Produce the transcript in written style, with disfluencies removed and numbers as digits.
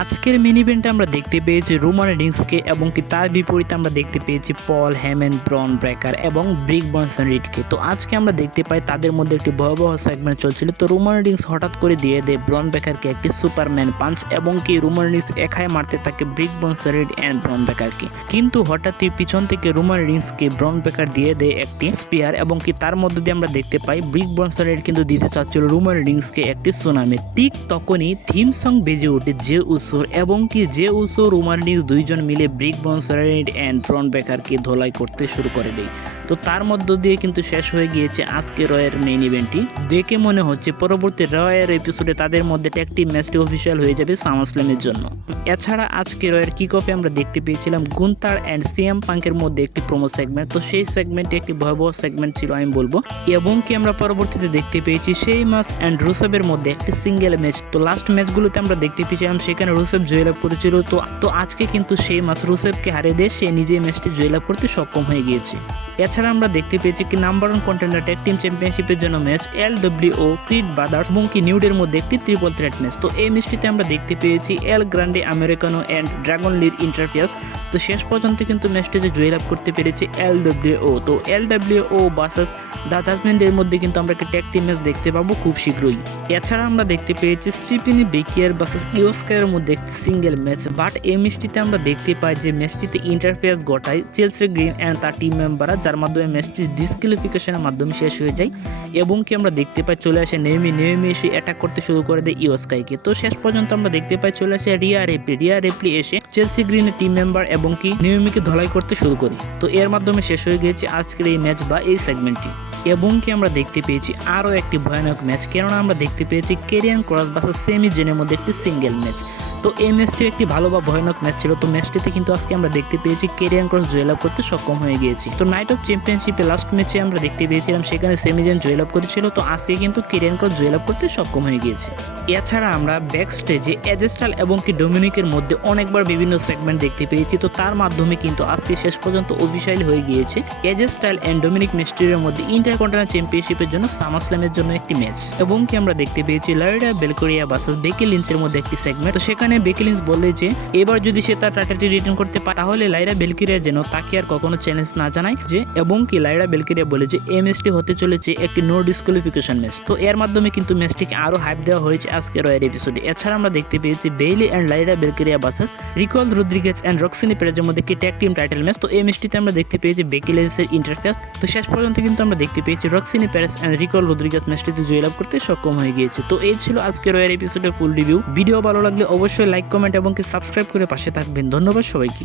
আজকের মেন ইভেন্টে আমরা দেখতে পেয়েছি রোমান রিন্সকে এবং কি তার বিপরীতে আমরা দেখতে পেয়েছি পল হেমেন, ব্রন ব্রেকার এবং ব্রিক বনসন রিডকে। তো আজকে আমরা দেখতে পাই তাদের মধ্যে একটি ভয়াবহ সেগমেন্ট চলছিল। তো রোমান রিন্স হঠাৎ করে দিয়ে দেয় ব্রন ব্রেকারকে একটি সুপারম্যান পাঞ্চ এবং কি রোমান রিন্স একাই মারতে থাকে ব্রিক বনসন রিড অ্যান্ড ব্রন ব্রেকারকে। কিন্তু হঠাৎই পিছন থেকে রোমান রিন্সকে ব্রন ব্রেকার দিয়ে দেয় একটি স্পিয়ার এবং কি তার মধ্যে দিয়ে আমরা দেখতে পাই ব্রিক বনসন রিড কিন্তু দিতে চাচ্ছিল রোমান রিন্সকে একটি সুনামি। ঠিক তখনই থিম সং বেজে ওঠে জে উসোর এবং কি জে উসো রোমান রিন্স দুইজন মিলে ব্রিক বনসন রিড অ্যান্ড ব্রন ব্রেকারকে ধোলাই করতে শুরু করে দেয়। তো তার মধ্য দিয়ে কিন্তু শেষ হয়ে গিয়েছে আজকে রয়ের মেইন ইভেন্টটি। দেখে মনে হচ্ছে পরবর্তী রয়ের এপিসোডে তাদের মধ্যে একটি ম্যাচটি অফিসিয়াল হয়ে যাবে সামারস্ল্যামের জন্য। এছাড়া আজকে রয়ের কিক অফে আমরা দেখতে পেয়েছিলাম গুন্থার অ্যান্ড সিএম পাঙ্কের মধ্যে একটি প্রোমো সেগমেন্ট। তো সেই সেগমেন্টে একটি ভয়াবহ সেগমেন্ট ছিল আমি বলবো, এবং কি আমরা পরবর্তীতে দেখতে পেয়েছি সেই মাস অ্যান্ড রুসেভের মধ্যে একটি সিঙ্গেল ম্যাচ। তো লাস্ট ম্যাচগুলোতে আমরা দেখতে পেয়েছিলাম সেখানে রুসেভ জয়লাভ করেছিল। তো আজকে কিন্তু সেই মাস রুসেভকে হারিয়ে দিয়ে সে নিজেই ম্যাচটি জয়লাভ করতে সক্ষম হয়ে গিয়েছে। এছাড়া আমরা দেখতে পেয়েছি কি নাম্বার 1 কন্টেন্ডার ট্যাগ টিম চ্যাম্পিয়নশিপের জন্য ম্যাচ এলডব্লিউও, ক্রিড ব্রাদার্স এবং কি নিউডের মধ্যে একটি ট্রিপল থ্রেট ম্যাচ। তো এই ম্যাচটিতে আমরা দেখতে পেয়েছি এল গ্রান্ডে আমেরিকানো অ্যান্ড ড্রাগন লির ইন্টারফেয়ার্স। তো শেষ পর্যন্ত কিন্তু ম্যাচটিতে জয়লাভ করতে পেরেছে এলডব্লিউও। তো এলডব্লিউও ভার্সেস দ্য জাজমেন্টের মধ্যে কিন্তু আমরা একটি ট্যাগ টিম ম্যাচ দেখতে পাবো খুব শীঘ্রই। এছাড়া আমরা দেখতে পেয়েছি স্টিফেনি বেকিয়ার ভার্সেস ইও স্কাইয়ের মধ্যে একটি সিঙ্গেল ম্যাচ। বাট এই ম্যাচটিতে আমরা দেখতে পাই যে ম্যাচটিতে ইন্টারফেয়ার্স ঘটায় চেলসি গ্রিন অ্যান্ড তার টিম মেম্বাররা, যার মাধ্যমে ম্যাচটি ডিসকুয়ালিফিকেশনের মাধ্যমে শেষ হয়ে যায়। এবং কি আমরা দেখতে পাই চলে আসে নেমি এসে অ্যাটাক করতে শুরু করে দেয় ইও স্কাইকে। তো শেষ পর্যন্ত আমরা দেখতে পাই চলে আসে রিয়া রেপ্লি এসে চেলসি গ্রিনের টিম মেম্বার এবং কি নেমিকে ধলাই করতে শুরু করি। তো এর মাধ্যমে শেষ হয়ে গিয়েছে আজকের এই ম্যাচ বা এই সেগমেন্টটি। এবং কি আমরা দেখতে পেয়েছি আরও একটি ভয়ানক ম্যাচ, কেননা আমরা দেখতে পেয়েছি কেরিয়ান ক্রস ভার্সেস সেমি জেনের মধ্যে একটি সিঙ্গেল ম্যাচ। তো এই ম্যাচটি একটি ভালো বা ভয়ানক ম্যাচ ছিল। তো ম্যাচটিতে কিন্তু আজকে আমরা দেখতে পেয়েছি কেরিয়ান ক্রস জয়লাভ করতে সক্ষম হয়ে গিয়েছি। তো নাইট অফ চ্যাম্পিয়নশিপে লাস্ট ম্যাচে আমরা দেখতে পেয়েছিলাম সেখানে সেমি জেন জয়লাভ করেছিল। তো আজকে কিন্তু কেরিয়ান ক্রস জয়লাভ করতে সক্ষম হয়ে গিয়েছে। এছাড়া আমরা ব্যাক স্টেজে এজে স্টাইলস এবং কি ডোমিনিকের মধ্যে অনেকবার বিভিন্ন সেগমেন্ট দেখতে পেয়েছি। তো তার মাধ্যমে কিন্তু আজকে শেষ পর্যন্ত অফিসিয়ালি হয়ে গিয়েছে এজে স্টাইলস অ্যান্ড ডোমিনিক মিস্টেরিওর মধ্যে ইন্টারকন্টিনেন্টাল চ্যাম্পিয়নশিপের জন্য সামারস্ল্যামের জন্য একটি ম্যাচ। এবং কি আমরা দেখতে পেয়েছি লাইরা বেলকোরিয়া ভার্সেস বেকি লিঞ্চের মধ্যে একটি সেগমেন্ট। তো সেখানে বেকি লিঞ্চ বললে যে এবার যদি সে তার টাইটেলটি রিটার্ন করতে পারে তাহলে লাইরা বেলকোরিয়া যেন তাকে আর কখনো চ্যালেঞ্জ না জানায় যে। এবং কি লাইরা বেলকোরিয়া বলে যে এই ম্যাচটি হতে চলেছে একটি নো ডিসকোয়ালিফিকেশন ম্যাচ। তো এর মাধ্যমে কিন্তু ম্যাচটিকে আরো হাইপ দেওয়া হয়েছে আজকে রয়ের এপিসোডে। এছাড়া আমরা দেখতে পেয়েছি বেইলি অ্যান্ড লাইরা বেলকোরিয়া ভার্সেস রিকল রদ্রিগেজ অ্যান্ড রক্সিনি পেরেজের মধ্যে একটি ট্যাগ টিম টাইটেল ম্যাচ। তো এই ম্যাচটিতে আমরা দেখতে পেয়েছি বেকি লিঞ্চের ইন্টারফেস। তো শেষ পর্যন্ত কিন্তু আমরা দেখতে পেয়েছি রক্সিনি পেরেজ অ্যান্ড রিকল রদ্রিগেজ ম্যাচটিতে জয়লাভ করতে সক্ষম হয়ে গিয়েছে। তো এই ছিল আজকে রয়ের এপিসোডের ফুল রিভিউ। ভিডিও ভালো লাগলে অবশ্যই লাইক, কমেন্ট এবং কি সাবস্ক্রাইব করে পাশে থাকবেন। ধন্যবাদ সবাইকে।